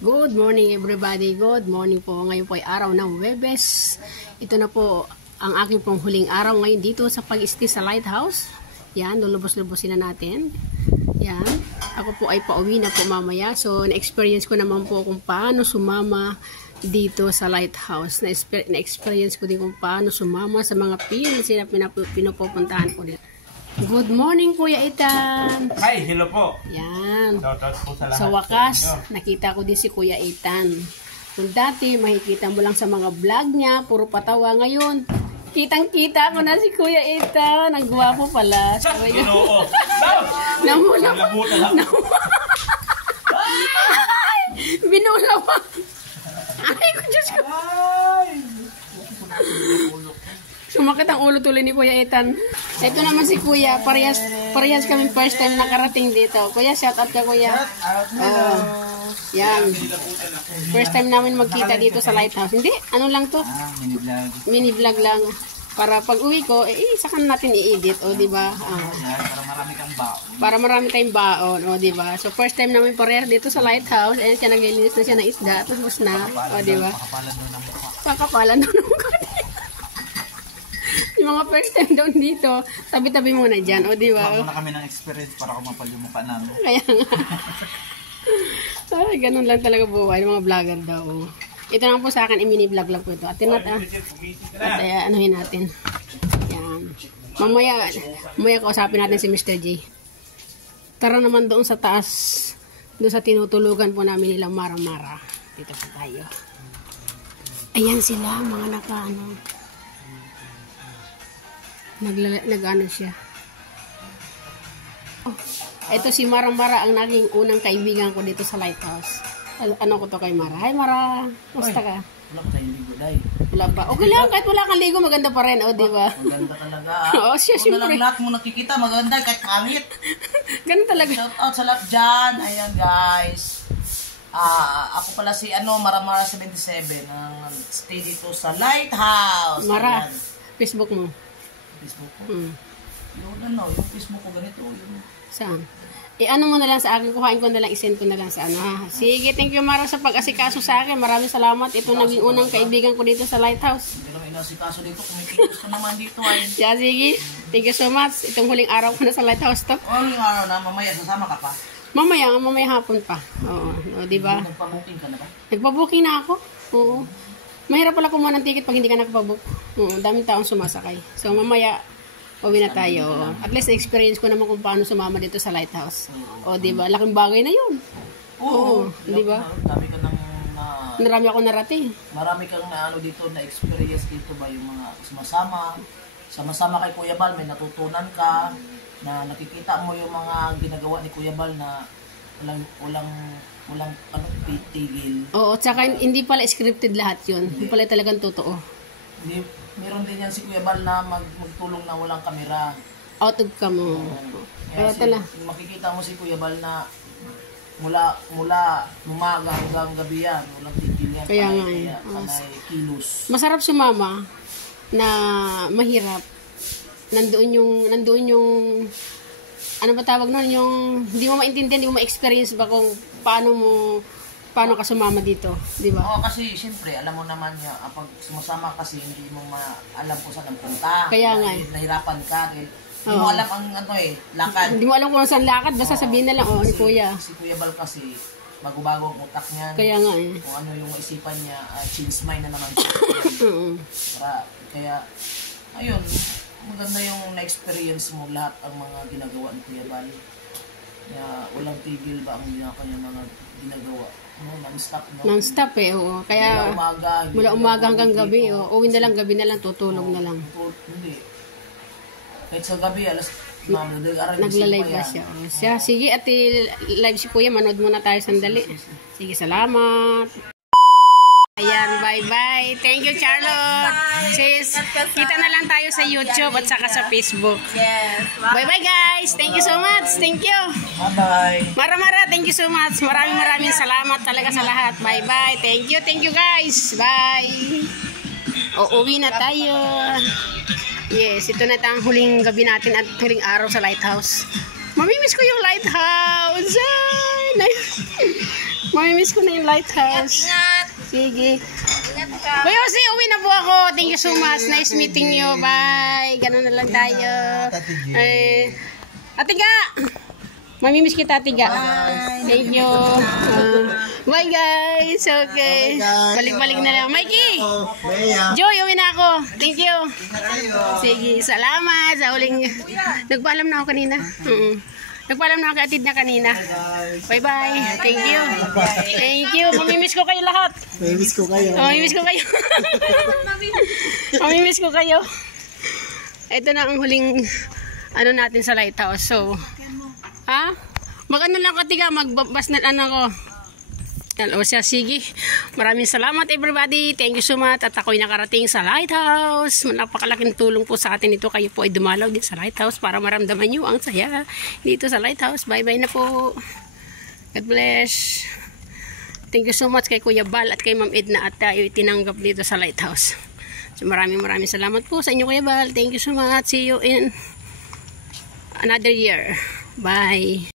Good morning everybody, good morning po. Ngayon po ay araw ng Huwebes. Ito na po ang aking pong huling araw ngayon dito sa pag-stay sa lighthouse. Yan, lulubos-lubosin na natin. Yan, ako po ay pauwi na po mamaya. So, na-experience ko naman po kung paano sumama dito sa lighthouse. Na-experience ko din kung paano sumama sa mga pins na pinupuntahan ko dito. Good morning, Kuya Ethan. Hi, hello po. Yan. Po sa lahat sa wakas, nakita ko din si Kuya Ethan. Kung dati, makikita mo lang sa mga vlog niya, puro patawa. Ngayon, kitang-kita ko na si Kuya Ethan. Ang gwapo pala. Ginoo. Namula pa. Binula pa. Ay, ko Diyos ko. Sumakit ang ulo tuloy ni Kuya Ethan. Ito naman si Kuya. Parehas kami first time nakarating dito. Kuya, shout out ka, Kuya. Yan. First time namin magkita dito sa lighthouse. Hindi, ano lang to? Mini vlog. Mini vlog lang. Para pag uwi ko, saka natin i-edit, o di ba? Para marami kang baon. Para marami tayong baon, o di ba? So first time namin parehas dito sa lighthouse, siya naglilinis na siya ng isda, tapos na, o di ba? Pakapalan doon ang mukha. Pakapalan doon ang mukha. Yung mga first time doon dito, tabi-tabi muna dyan, o di ba? Muna kami ng experience para kumapal yung mukha namin. Kaya nga. Ay, ganun lang talaga buhay, mga vlogger daw. Ito lang po sa akin, mini vlog lang po ito. Anuhin natin. Yan. Mamaya kausapin natin si Mr. J. Tara naman doon sa taas, doon sa tinutulugan po namin nilang Mara-Mara. Dito po tayo. Ayan sila, mga nakaano. Nag-ano siya. Oh, ito si Mara-Mara ang naging unang kaibigan ko dito sa lighthouse. Ano ko to kay Mara? Hi Mara, kumusta ka? Wala ka tayong ligo, day. Wala pa. Okay lang, kahit wala kang ligo, maganda pa rin. O, di ba? Maganda talaga. Oo, siya, Kung na siyempre. lang lahat mo nakikita, maganda kahit pangit. Ganun talaga. Shout out sa lahat dyan. Ayan guys. Ako pala si Mara-Mara 77 ang stay dito sa lighthouse. Mara, Ayan. Facebook mo. Facebook ko. Hmm. Yung Facebook ko ganito. Yung... Saan? Ano mo na lang sa akin, kuhain ko na lang, isend ko na lang sa ano ha. Sige, thank you Mara sa pag-asikaso sa akin. Maraming salamat. Ito naging unang kaibigan ko dito sa lighthouse. Hindi naman inasikaso dito. Kumikilos ko naman dito ay. Yeah, sige. Thank you so much. Itong huling araw ko na sa lighthouse to. Yung araw na mamaya sasama ka pa. Mamaya hapon pa. Oo, o, di ba? Nagpa-booking ka na ba? Nagpa-booking na ako. Oo. Mahirap pala kumuha ng ticket pag hindi ka nagpa-book. Oo, daming taong sumasakay. So mamaya, uwi na tayo. At least experience ko naman kung paano sumama dito sa lighthouse. O, di ba? Laking bagay na yun. Oo, di ba? Marami ka nang Marami ako narating. marami kang dito na experience dito ba yung mga sama-sama kay Kuya Bal, may natutunan ka na nakikita mo yung mga ginagawa ni Kuya Bal na walang tigil. Oo, tsaka hindi pala scripted lahat yun. Hindi pala talagang totoo. Meron din yan si Kuya Bal na magtulong na walang kamera. Out of cam mo. Kaya Makikita mo si Kuya Bal na mula umaga hanggang gabi yan. Walang tigil yan. Kaya nga eh. Panay kilos. Masarap sumama na mahirap. Nandoon yung ano ba tawag nun, yung hindi mo maintindihan, hindi mo ma-experience ba kung paano ka sumama dito, di ba? Oo, kasi siyempre, alam mo naman niya, pag sumasama kasi hindi mo alam kung saan ang punta. Kaya nga eh. Nahirapan ka. Hindi mo alam ang lakad. Hindi mo alam kung saan lakad, basta sabihin na lang, ni Kuya. Si Kuya Bal kasi, bago-bago ang utak niya. Kaya nga eh. Kung ano yung isipan niya, chinsmay na naman siya. Kaya, ayun, maganda yung na-experience mo lahat ang mga ginagawa ni Kuya Bal. Kaya walang tigil ba ang kanya mga ginagawa. Non-stop. Non-stop eh, oo. Kaya mula umaga hanggang gabi, uwi na lang, gabi na lang, tutulog na lang. Hindi. Kahit sa gabi, Nagla-live ba siya? Sige, at live si Kuya, manood muna tayo sandali. Sige, salamat. Ayan, bye-bye. Thank you, Charlotte. Sis, kita na lang tayo sa YouTube at saka sa Facebook. Yes. Bye-bye, guys. Thank you so much. Thank you. Bye-bye. Mara-Mara, thank you so much. Maraming salamat talaga sa lahat. Bye-bye. Thank you, guys. Bye. Uwi na tayo. Yes, ito na ang huling gabi natin at huling araw sa lighthouse. Mamimiss ko yung lighthouse. Ay, Mamimiss ko na yung lighthouse. Ingat! Sige. Ingat ka! Kuya Jose, uwi na po ako. Thank you so much. Nice meeting you. Bye. Ganun na lang tayo. Atiga! Mamimiss kita, Atiga. Thank you. Bye, guys. Okay. Balik-balik na lang. Mikey! Joy, uwi na ako. Thank you. Sige, salamat sa uling. Nagpaalam na ako kanina. Nagpaalam na ako atid na kanina. Bye-bye. Thank you. Thank you. Mamimiss ko kayo lahat. Mamimiss ko kayo. Mamimiss ko kayo. Mamimiss ko kayo. Ito na ang huling ano natin sa lighthouse. So, ha? Mag-ano lang ko, Tiga. Magbabas na ano ko. O siya, sige. Maraming salamat everybody. Thank you so much. At ako'y nakarating sa lighthouse. Napakalaking tulong po sa atin ito. Kayo po ay dumalaw din sa lighthouse para maramdaman nyo ang saya dito sa lighthouse. Bye-bye na po. God bless. Thank you so much kay Kuya Bal at kay Ma'am Edna at tayo tinanggap dito sa lighthouse. So maraming salamat po sa inyo, Kuya Bal. Thank you so much. See you in another year. Bye.